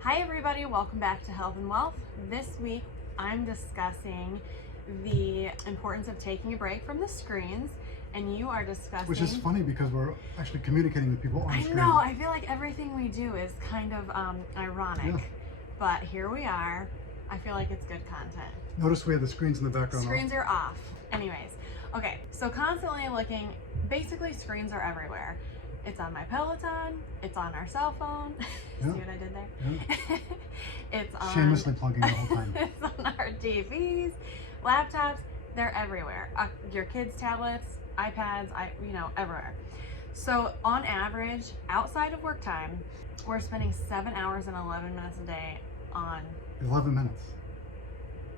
Hi everybody, welcome back to Health and Wealth. This week I'm discussing the importance of taking a break from the screens, and you are discussing... Which is funny because we're actually communicating with people on screen. I know, I feel like everything we do is kind of ironic, Yeah. But here we are. I feel like it's good content. Notice we have the screens in the background. Screens are off. Anyways, okay, so constantly looking, basically screens are everywhere. It's on my Peloton, it's on our cell phone. Yeah. See what I did there? Yeah. It's on... Shamelessly plugging the whole time. It's on our TVs, laptops, they're everywhere. Your kids' tablets, iPads, everywhere. So on average, outside of work time, we're spending 7 hours and 11 minutes a day on... 11 minutes.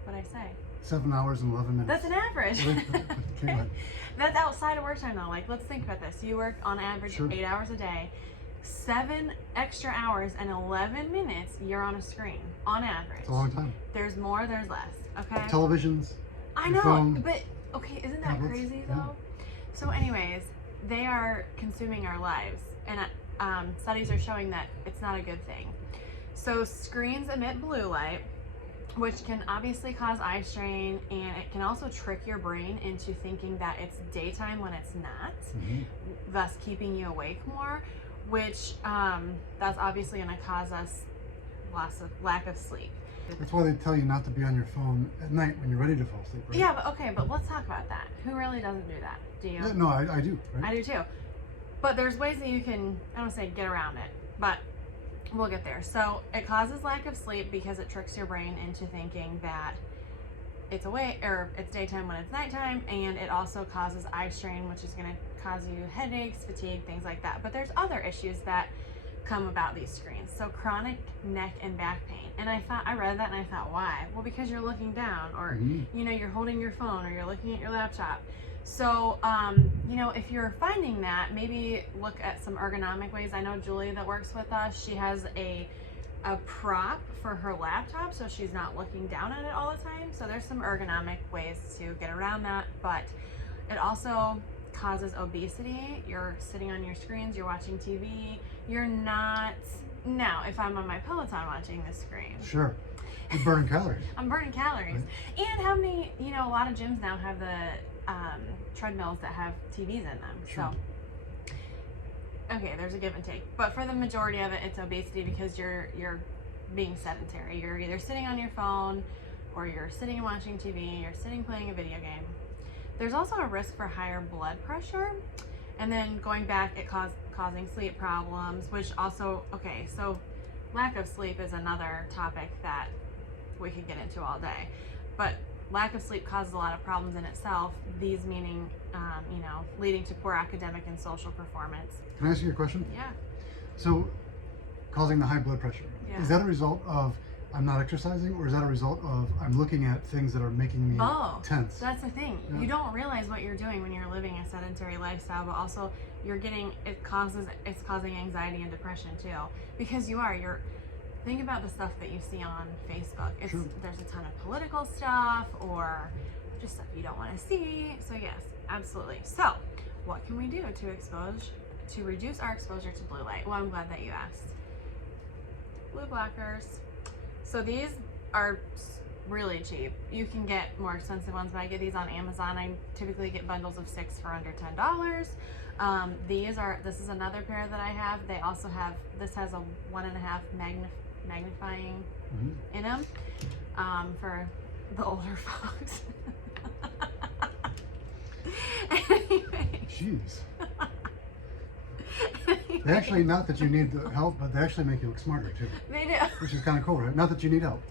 What'd I say? 7 hours and 11 minutes. That's an average. Okay, That's outside of work time though. Like, let's think about this. You work on average Sure. 8 hours a day. 7 extra hours and 11 minutes you're on a screen, on average. It's a long time. There's more, there's less, okay? Televisions. I your know, phone, but okay, isn't that tablets, crazy yeah. though? So anyways, they are consuming our lives, and studies are showing that it's not a good thing. So screens emit blue light, which can obviously cause eye strain, and it can also trick your brain into thinking that it's daytime when it's not, thus keeping you awake more, which that's obviously going to cause us lack of sleep. That's why they tell you not to be on your phone at night when you're ready to fall asleep, right? Yeah, but okay, but let's talk about that. Who really doesn't do that? Do you? Yeah, no, I do. Right? I do too. But there's ways that you can, I don't want to say get around it, but we'll get there. So it causes lack of sleep because it tricks your brain into thinking that it's it's daytime when it's nighttime, and it also causes eye strain, which is going to cause you headaches, fatigue, things like that. But there's other issues that come about these screens. So chronic neck and back pain. And I read that and I thought, why? Well, because you're looking down, or you're holding your phone, or you're looking at your laptop. So, if you're finding that, maybe look at some ergonomic ways. I know Julie that works with us, she has a prop for her laptop so she's not looking down at it all the time. So there's some ergonomic ways to get around that, but it also causes obesity. You're sitting on your screens, you're watching TV, you're not... Now, if I'm on my Peloton watching the screen... Sure. You're burning calories. I'm burning calories. Right. And how many, a lot of gyms now have the treadmills that have TVs in them. Sure. So, okay, there's a give and take. But for the majority of it, it's obesity because you're being sedentary. You're either sitting on your phone, or you're sitting and watching TV, you're sitting playing a video game. There's also a risk for higher blood pressure. And then going back, it causing sleep problems, which also, okay, so lack of sleep is another topic that we could get into all day. But lack of sleep causes a lot of problems in itself, these meaning, leading to poor academic and social performance. Can I ask you a question? Yeah. So, causing the high blood pressure, Yeah. is that a result of I'm not exercising, or is that a result of I'm looking at things that are making me tense? That's the thing. Yeah. You don't realize what you're doing when you're living a sedentary lifestyle, but also it's causing anxiety and depression too. Because think about the stuff that you see on Facebook. Sure. There's a ton of political stuff, or just stuff you don't want to see. So yes, absolutely. So what can we do to reduce our exposure to blue light? Well, I'm glad that you asked. Blue blockers. So these are really cheap. You can get more expensive ones, but I get these on Amazon. I typically get bundles of 6 for under $10. This is another pair that I have. They also have, this has a 1.5 magnifying in them for the older folks. Anyway. Jeez. They actually, not that you need the help, but they actually make you look smarter too. They do. Which is kind of cool, right? Not that you need help.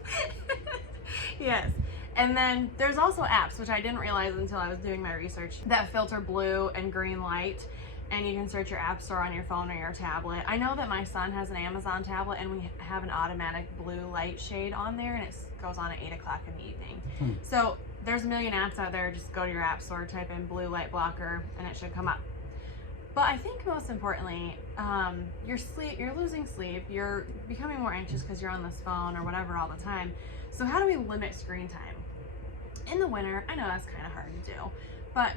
Yes. And then there's also apps, which I didn't realize until I was doing my research, that filter blue and green light. And you can search your app store on your phone or your tablet. I know that my son has an Amazon tablet, and we have an automatic blue light shade on there, and it goes on at 8 o'clock in the evening. So there's a million apps out there. Just go to your app store, type in blue light blocker, and it should come up. But I think most importantly, you're losing sleep, you're becoming more anxious because you're on this phone or whatever all the time. So how do we limit screen time? In the winter, I know that's kind of hard to do, but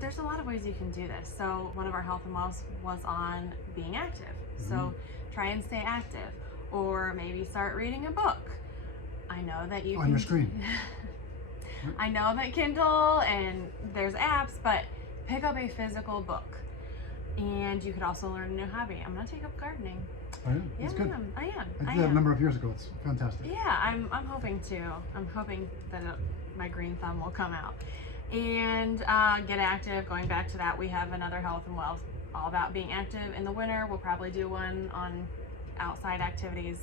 there's a lot of ways you can do this. So one of our health and wellness was on being active. So try and stay active. or maybe start reading a book. I know that you on your screen. I know that Kindle and there's apps, but pick up a physical book. And you could also learn a new hobby. I'm gonna take up gardening. Oh yeah, Yeah, that's good. I am. I did that a number of years ago. It's fantastic. Yeah, I'm hoping to. I'm hoping that my green thumb will come out. And get active. Going back to that, we have another health and wealth all about being active in the winter. We'll probably do one on outside activities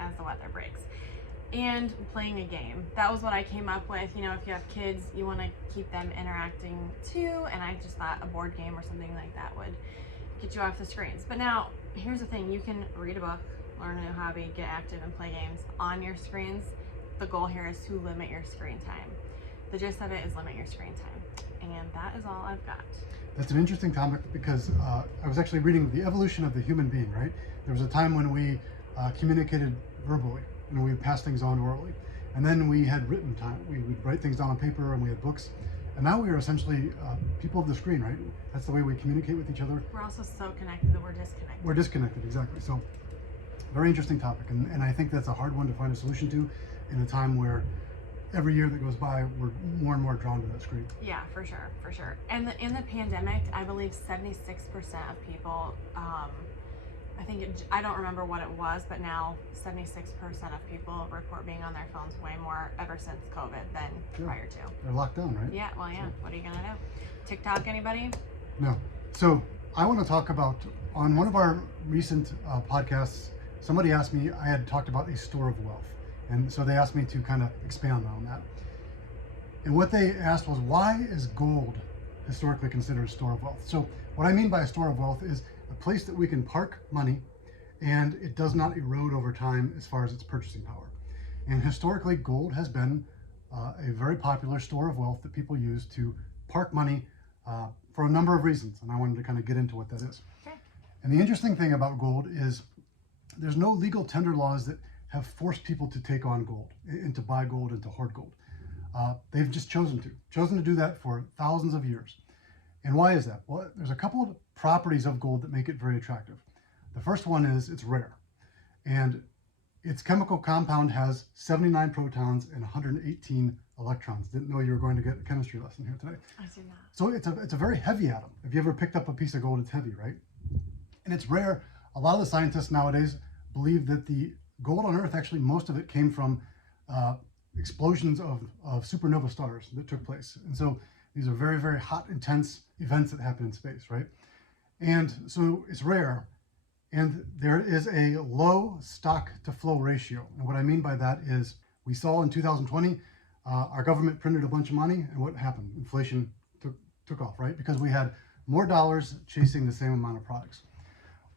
as the weather breaks. And playing a game. That was what I came up with. You know, if you have kids, you want to keep them interacting too. And I just thought a board game or something like that would get you off the screens. But now, here's the thing. You can read a book, learn a new hobby, get active, and play games on your screens. The goal here is to limit your screen time. The gist of it is limit your screen time. And that is all I've got. That's an interesting topic because I was actually reading the evolution of the human being, right? There was a time when we communicated verbally and we would pass things on orally. And then we had written time. We would write things down on paper and we had books. And now we are essentially people of the screen, right? That's the way we communicate with each other. We're also so connected that we're disconnected. We're disconnected, exactly. So, very interesting topic. And I think that's a hard one to find a solution to in a time where every year that goes by, we're more and more drawn to that screen. Yeah, for sure, for sure. And in the pandemic, I believe 76% of people, I don't remember what it was, but now 76% of people report being on their phones way more ever since COVID than prior to. They're locked down, right? Yeah, well, yeah. So, what are you gonna do? TikTok, anybody? No. So I want to talk about, on one of our recent podcasts, somebody asked me, I had talked about a store of wealth. And so they asked me to kind of expand on that. And what they asked was, why is gold historically considered a store of wealth? So what I mean by a store of wealth is a place that we can park money and it does not erode over time as far as its purchasing power. And historically, gold has been a very popular store of wealth that people use to park money for a number of reasons. And I wanted to kind of get into what that is. Okay. And the interesting thing about gold is there's no legal tender laws that have forced people to take on gold and to buy gold and to hoard gold. They've just chosen to do that for thousands of years. And why is that? Well, there's a couple of properties of gold that make it very attractive. The first one is it's rare. And its chemical compound has 79 protons and 118 electrons. Didn't know you were going to get a chemistry lesson here today. I did not. So it's a very heavy atom. If you ever picked up a piece of gold, it's heavy, right? And it's rare. A lot of the scientists nowadays believe that the gold on Earth, actually most of it came from explosions of supernova stars that took place. And so these are very, very hot, intense events that happen in space, right? And so it's rare. And there is a low stock to flow ratio. And what I mean by that is we saw in 2020, our government printed a bunch of money, and what happened? Inflation took off, right? Because we had more dollars chasing the same amount of products.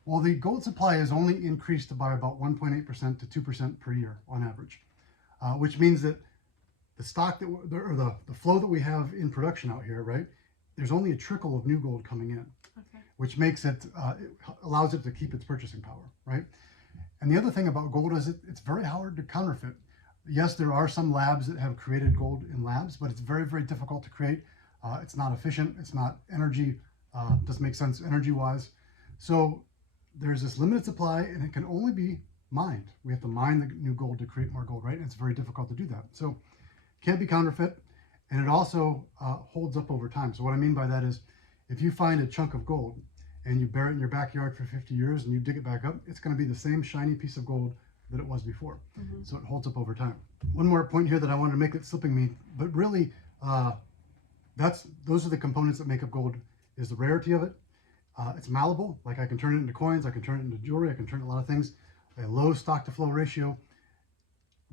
Well, the gold supply has only increased by about 1.8% to 2% per year on average, which means that the stock the flow that we have in production out here, right? There's only a trickle of new gold coming in, okay, which makes it allows it to keep its purchasing power, right? And the other thing about gold is it's very hard to counterfeit. Yes, there are some labs that have created gold in labs, but it's very, very difficult to create. It's not efficient. It's not energy. Doesn't make sense energy-wise. So there's this limited supply, and it can only be mined. We have to mine the new gold to create more gold, right? And it's very difficult to do that. So it can't be counterfeit, and it also holds up over time. So what I mean by that is, if you find a chunk of gold and you bury it in your backyard for 50 years and you dig it back up, it's going to be the same shiny piece of gold that it was before. Mm-hmm. So it holds up over time. One more point here that I wanted to make that's slipping me, but really, those are the components that make up gold, is the rarity of it. It's malleable, like I can turn it into coins, I can turn it into jewelry, I can turn it into a lot of things. A low stock to flow ratio,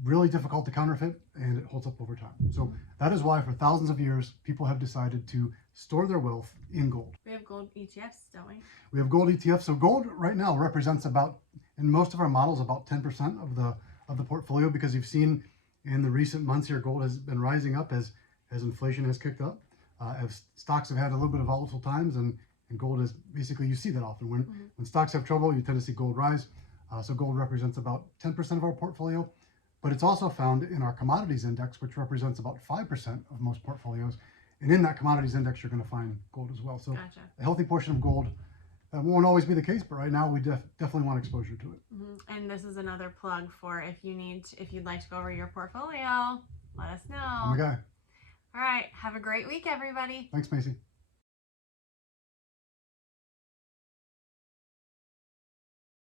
really difficult to counterfeit, and it holds up over time. So that is why for thousands of years, people have decided to store their wealth in gold. We have gold ETFs, don't we? We have gold ETFs. So gold right now represents about, in most of our models, about 10% of the portfolio, because you've seen in the recent months here, gold has been rising up as inflation has kicked up, as stocks have had a little bit of volatile times, and gold is basically, you see that often. When stocks have trouble, you tend to see gold rise. So gold represents about 10% of our portfolio, but it's also found in our commodities index, which represents about 5% of most portfolios. And in that commodities index, you're going to find gold as well. So gotcha. A healthy portion of gold That won't always be the case, but right now we definitely want exposure to it. And this is another plug for if you'd like to go over your portfolio, let us know. I'm the guy. All right. Have a great week, everybody. Thanks, Macy.